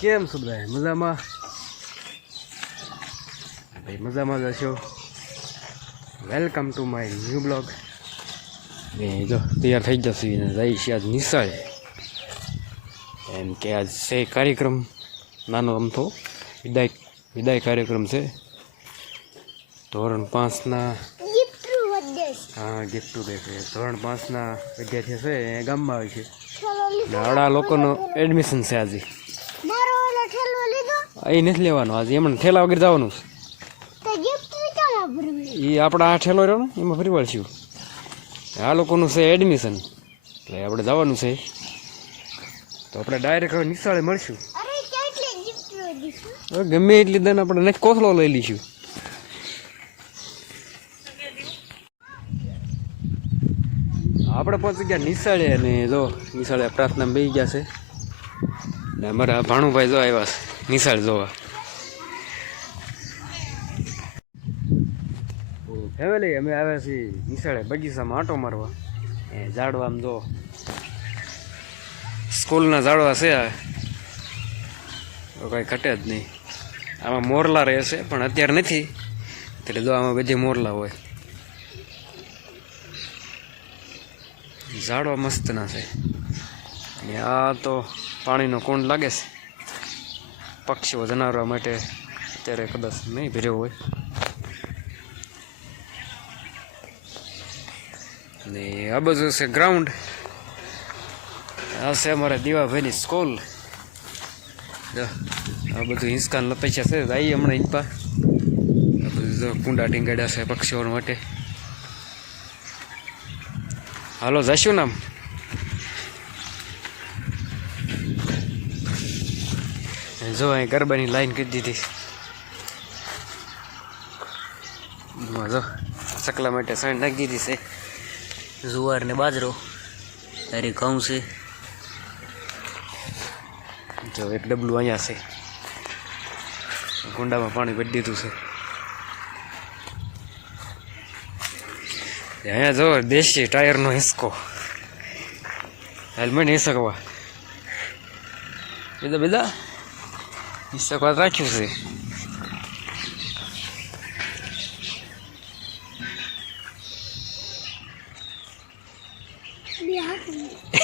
કેમ છો બધા? મજામાં? ભાઈ, મજામાં જ હશો? Welcome to my new blog ને જો, તૈયાર થઈ જશે ને જઈ છે આજ નિશાળે. એમ કે આજ છે કાર્યક્રમ, નાનો અમથો વિદાય વિદાય કાર્યક્રમ છે. ધોરણ પાંચના હા ગિફ્ટ ટુ છે ધોરણ પાંચના વિદ્યાર્થીઓ છે, એ ગામમાં આવે છે. અડા લોકોનું એડમિશન છે આજે. અહીં નથી લેવાનું. આજે એમને ઠેલા વગર જવાનું ભરવી એ આપણા આ ઠેલો રહ્યો ને એમાં ફરી વળશું. આ લોકોનું છે એડમિશન એટલે આપણે જવાનું છે. તો આપણે ડાયરેક્ટ હવે નિશાળે મળશું. ગમે એટલી દન આપણે નેક્સ્ટ કોથળો લઈ લઈશું. આપણે પહોંચી ગયા નિશાળે અને જો નિશાળે પ્રાર્થના બે ગયા છે. ને અમારા ભાણુભાઈ જો આવ્યા છે. નિશાળ જોવા ફેમિલી અમે આવ્યા છીએ નિશાળે બગીચામાં આંટો મારવા. એ ઝાડવા આમ જો. સ્કૂલના ઝાડવા છે તો કાંઈ ઘટે જ નહીં. આમાં મોરલા રહે છે, પણ અત્યારે નથી. એટલે જો આમાં બધી મોરલા હોય. ઝાડવા મસ્તના છે. અને આ તો પાણીનો કુંડ લાગે છે. પક્ષીઓ જનાવરો માટે અત્યારે કદાચ નહીં ભર્યો હોય. ને આ બાજુ છે ગ્રાઉન્ડ આ છે અમારા દીવાભાઈની સ્કૂલ આ બધું હિંસકાન લપેચ્યા છે. આવી હમણાં હિંચપા આ બધું કુંડા ટીંગાડ્યા છે પક્ષીઓ માટે. હાલો, જશું નામ જો અહીં ગરબાની લાઈન કરી દીધી. જો ચકલા માટે સાઈડ નાખી દીધી છે. જુવાર ને બાજરો. તારી ઘઉં છે. જો એક ડબલું અહીંયા છે. કુંડામાં પાણી ભરી દીધું છે. અહીંયા જો દેશી ટાયરનો હિસ્કો. હેલ્મેટ હિસકવા. બધા બધા હિસકવા રાખ્યું છે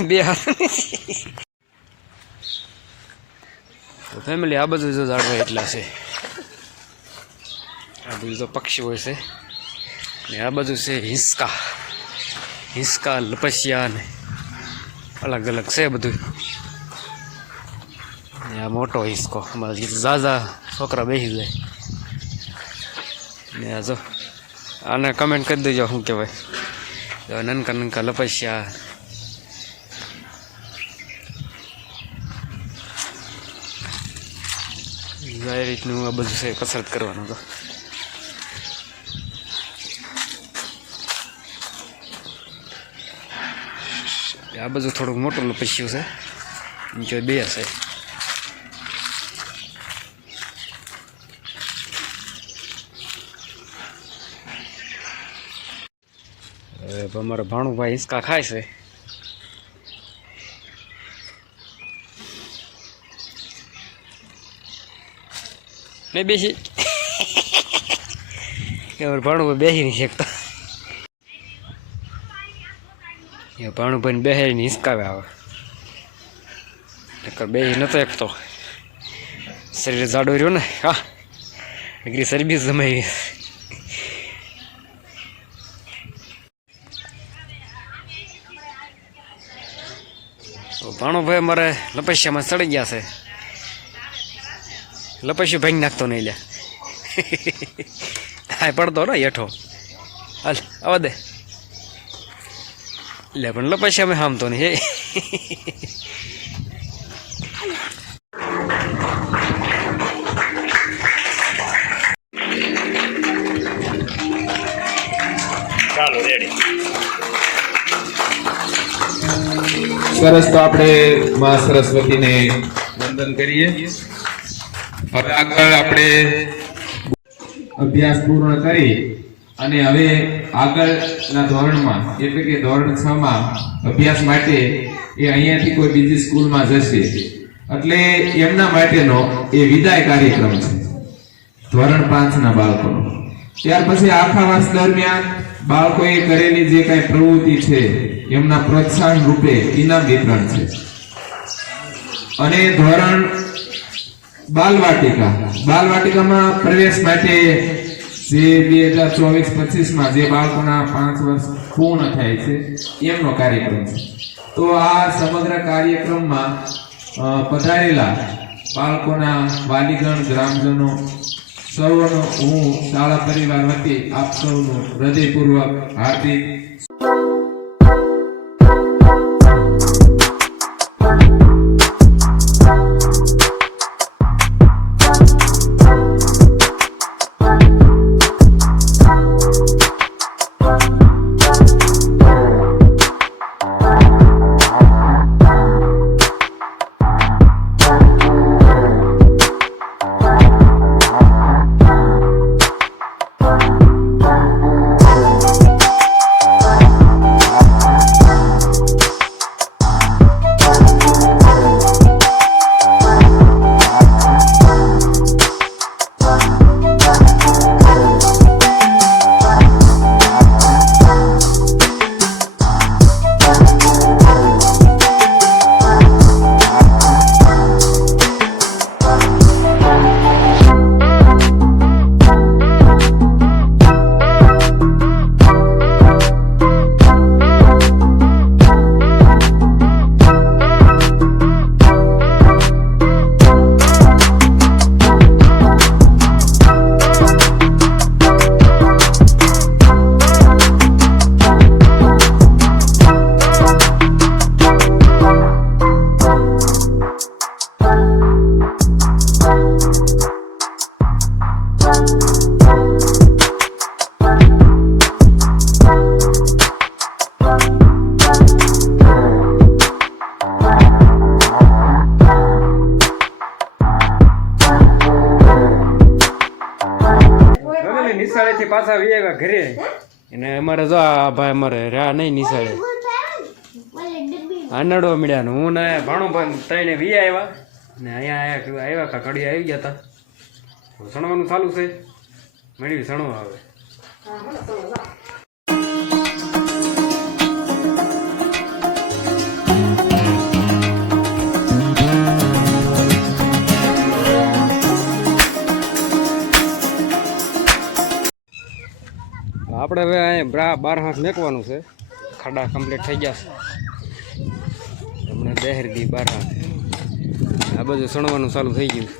બે હાથ તો ફેમિલી આ બધું જો ઝાડવા એટલા છે આ બધું તો પક્ષી હોય છે ને આ બધું છે હિંસકા હિંસકા લપસિયા ને અલગ અલગ છે બધું આ મોટો હિસ્કો. અમારા જે ઝાઝા છોકરા બેસી જાય. ને આ જો, આને કમેન્ટ કરી દેજો, શું કહેવાય. નનકા નનકા લપસ્યા. આ રીતનું આ બધું છે, કસરત કરવાનું તો. આ બધું થોડુંક મોટું લપસ્યું છે. નીચે બે હશે હવે અમારો ભાણુભાઈ હિંચકા ખાય છે. નહીં બેસી. અમારું ભાણુભાઈ બેસી નહીં શકતા. એ ભાણુભાઈને બેસીને હિંચકાવે આવે નકર બેસી નતો એકતો. શરીર જાડો રહ્યો ને, હા. એકરી સર્વિસ જમાવી તો ભાણુભાઈ અમારે લપસ્યામાં ચડી ગયા છે. લપસ્યું ભાઈ નાખતો નહીં લ્યા. હા પડતો ને હેઠો. હાલ, આવા દે. લે, પણ લપસ્યા મેં હામતો નહીં. સરસ તો આપણે માં સરસ્વતીને વંદન કરીએ. હવે આગળ આપણે અભ્યાસ પૂર્ણ કરી અને હવે આગળના ધોરણમાં, એટલે કે ધોરણ છ માં અભ્યાસ માટે એ અહીંયાથી કોઈ બીજી સ્કૂલમાં જશે. એટલે એમના માટેનો એ વિદાય કાર્યક્રમ છે. ધોરણ પાંચના બાળકોનો. ત્યાર પછી આખા વર્ષ દરમિયાન બાળકોએ કરેલી જે કઈ પ્રવૃત્તિ છે, એમના પ્રોત્સાહન રૂપે ઇનામ વિતરણ છે. અને ધોરણ બાલવાટિકા. બાલવાટિકામાં પ્રવેશ માટે જે બે હજાર ચોવીસ પચીસમાં જે બાળકોના પાંચ વર્ષ પૂર્ણ થાય છે, એમનો કાર્યક્રમ છે. તો આ સમગ્ર કાર્યક્રમમાં પધારેલા બાળકોના વાલીગણ, ગ્રામજનો સૌનો હું શાળા પરિવાર વતી આપ સૌનું હૃદયપૂર્વક હાર્દિક ફેમિલી પાછા વી આવ્યા ઘરે. અને અમારે જો આ ભાઈ અમારે રહ્યા નહીં નિશાળે. આનડો મળ્યા ને? હું ને ભાણું ભાઈ ત્રણે વી આવ્યા ને અહીંયા આયા આવ્યા કા કડી આવી ગયા હતા સણવાનું ચાલુ છે. મળ્યું સણવા આવે આપણે હવે અહીંયા બ્રા હાંસ મેકવાનું છે. ખાડા કમ્પ્લીટ થઈ ગયા છે. હમણાં દહેર દી બાર હાંસ આ બધું સણવાનું ચાલુ થઈ ગયું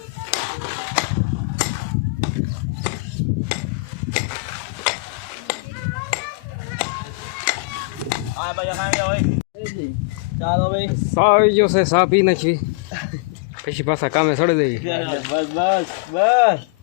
આવી ગયો છે, સા પી નાખી. પછી પાછા કામે સડી દઈએ બસ બસ બસ.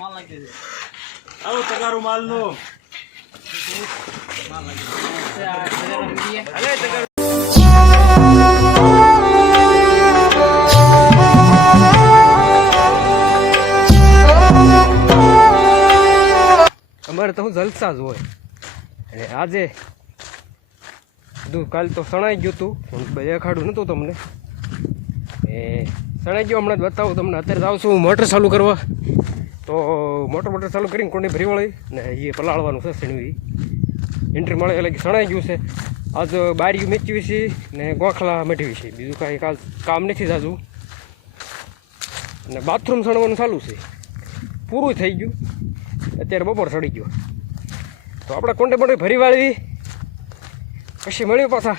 આવો તગારું માલનું અમારે તો હું જલસા જ હોય. અને આજે બધું કાલ તો સણાઈ ગયું હતું દેખાડું નહોતું તમને. એ સણાઈ ગયું. હમણાં જ બતાવું તમને. અત્યારે જાઉં છું હું મોટર ચાલુ કરવા. તો મોટર મોટર ચાલુ કરીને કોણી ભરી વળી? ને એ પલાળવાનું છે સણવી એન્ટ્રી મળે એટલે કે સણાઈ ગયું છે. આજ બારીયું મેચવી છે ને ગોખલા મઢવી છે. બીજું કાંઈ કાલ કામ નથી જાજુ. અને બાથરૂમ સણવાનું ચાલુ છે. પૂરું થઈ ગયું. અત્યારે બપોર સડી ગયો. તો આપણે કોંડે મોટે ભરી વાળવી પછી મળ્યું પાછા.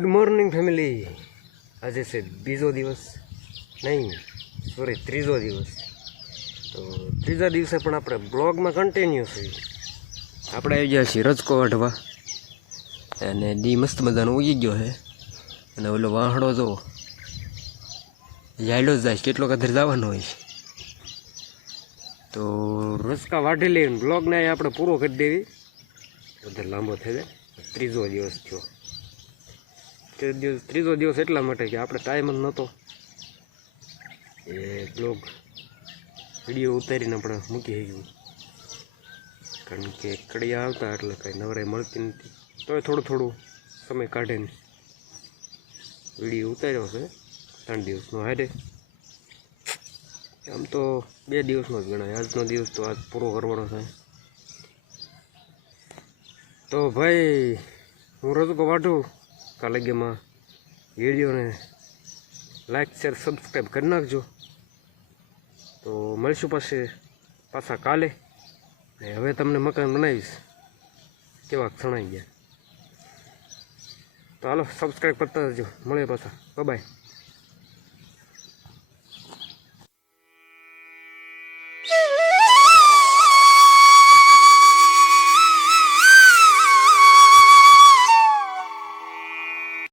ગુડ મોર્નિંગ ફેમિલી આજે છે બીજો દિવસ નહીં સોરી ત્રીજો દિવસ તો ત્રીજા દિવસે પણ આપણે બ્લોગમાં કન્ટિન્યુ છે. આપણે આવી ગયા છીએ રજકો વાઢવા અને દી મસ્ત મજાનો ઉગી ગયો છે. અને ઓલો વાહડો જો જાયડો જ જાય કેટલો કદર જવાનો હોય છે. તો રસકા વાઢી લઈને બ્લોગને આપણે પૂરો કરી દેવી. બધા લાંબો થઈ જાય. ત્રીજો દિવસ થયો. ત્રીજો દિવસ ત્રીજો દિવસ એટલા માટે કે આપણે ટાઈમ જ નહોતો. એ બ્લોગ વીડિયો ઉતારીને આપણે મૂકી ગયું કારણ કે કડિયા આવતા એટલે કંઈ નવરાઈ મળતી નથી. તોય થોડું થોડું સમય કાઢીને વીડિયો ઉતાર્યો છે. ત્રણ દિવસનો હારે. આમ તો બે દિવસનો જ ગણાય. આજનો દિવસ તો આજ પૂરો કરવાનો છે. તો ભાઈ, હું રજૂ વાઢું કાલે ગેમાં વિડીયોને લાઈક શેર સબસ્ક્રાઈબ કરી નાખજો. તો મળશું પાસે પાછા કાલે. ને હવે તમને મકાન બનાવીશ. કેવા ક્ષણાઈ ગયા. તો હાલો સબસ્ક્રાઈબ કરતા જજો મળીએ પાછા. બાય